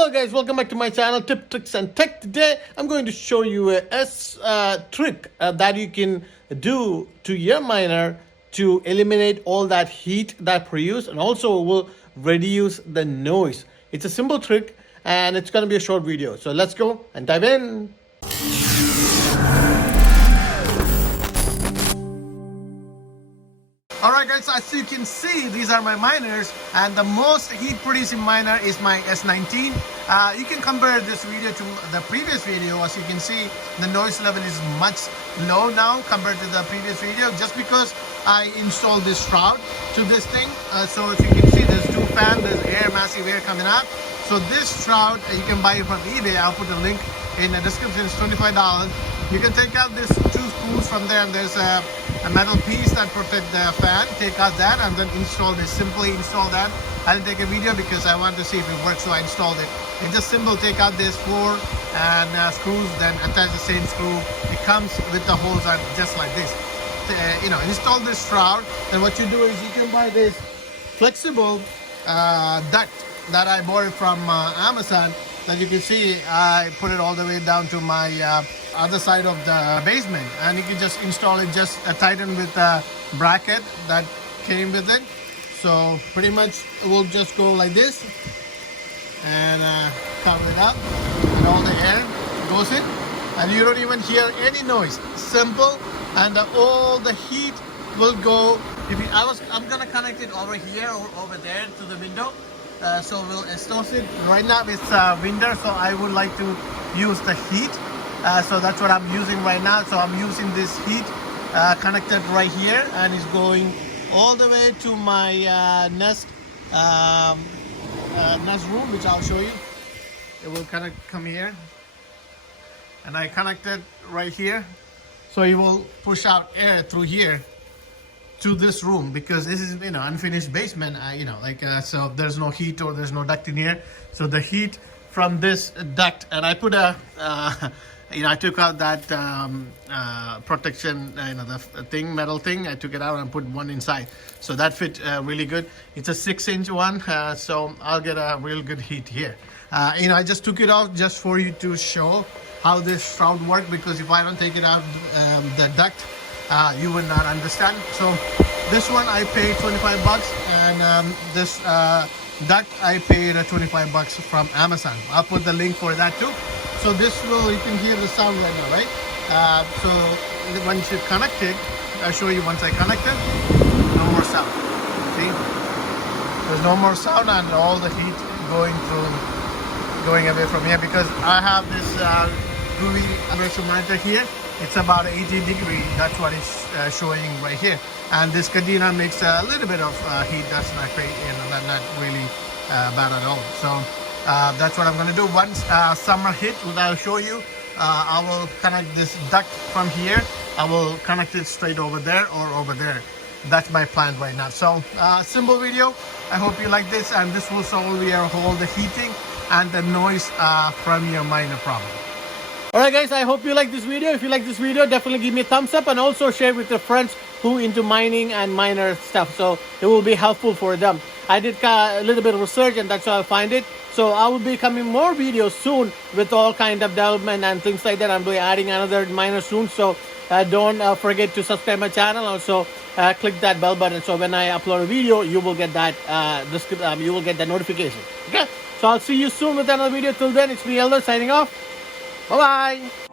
Hello guys, welcome back to my channel Tip, Tricks and Tech. Today I'm going to show you a trick that you can do to your miner to eliminate all that heat that produced, and also will reduce the noise. It's a simple trick and it's going to be a short video. So let's go and dive in. Alright guys, so as you can see, these are my miners, and the most heat producing miner is my S19. You can compare this video to the previous video. As you can see, the noise level is much low now compared to the previous video, just because I installed this shroud to this thing. So if you can see, there's two fans, there's air, massive air coming up. So this shroud, you can buy it from eBay. I'll put a link in the description. It's $25. You can take out this two screws from there, and there's a metal piece that protect the fan. Take out that and then install this. Simply install that. I didn't take a video because I want to see if it works, so I installed it. It's just simple. Take out this four and screws, then attach the same screw. It comes with the holes on just like this. Install this shroud. Then what you do is you can buy this flexible duct that I bought it from Amazon. That you can see, I put it all the way down to my other side of the basement, and you can just install it, just tighten with a bracket that came with it. So pretty much it will just go like this and cover it up, and all the air goes in and you don't even hear any noise. Simple, and all the heat will go. I'm gonna connect it over here or over there to the window. So we'll exhaust it. Right now it's winter, so I would like to use the heat. So that's what I'm using right now. So I'm using this heat connected right here, and it's going all the way to my nest room, which I'll show you. It will come here, and I connected right here. So it will push out air through here to this room, because this is unfinished basement. So there's no heat or there's no duct in here. So the heat from this duct, and I put a I took out that protection, the metal thing. I took it out and put one inside, so that fit really good. It's a 6-inch one, so I'll get a real good heat here. I just took it out just for you to show how this shroud works, because if I don't take it out, the duct, you would not understand. So this one I paid $25, and this duct I paid $25 from Amazon. I'll put the link for that too. So you can hear the sound right now, right? So once you connect it, I'll show you once I connect it, no more sound. See? There's no more sound, and all the heat going away from here, because I have this groovy pressure monitor here. It's about 80 degrees. That's what it's showing right here. And this Cadena makes a little bit of heat. That's not great, not really bad at all. So that's what I'm going to do. Once summer hit, I'll show you. I will connect this duct from here. I will connect it straight over there or over there. That's my plan right now. So simple video. I hope you like this, and this will solve all the heating and the noise from your miner problem. Alright guys, I hope you like this video. If you like this video, definitely give me a thumbs up, and also share with your friends who into mining and miner stuff, so it will be helpful for them. I did a little bit of research, and that's how I find it. So I will be coming more videos soon with all kind of development and things like that. I'm be adding another miner soon, so don't forget to subscribe my channel. Also click that bell button, so when I upload a video, you will get that you will get that notification. Okay, so I'll see you soon with another video. Till then, it's me, Elder, signing off. Bye-bye.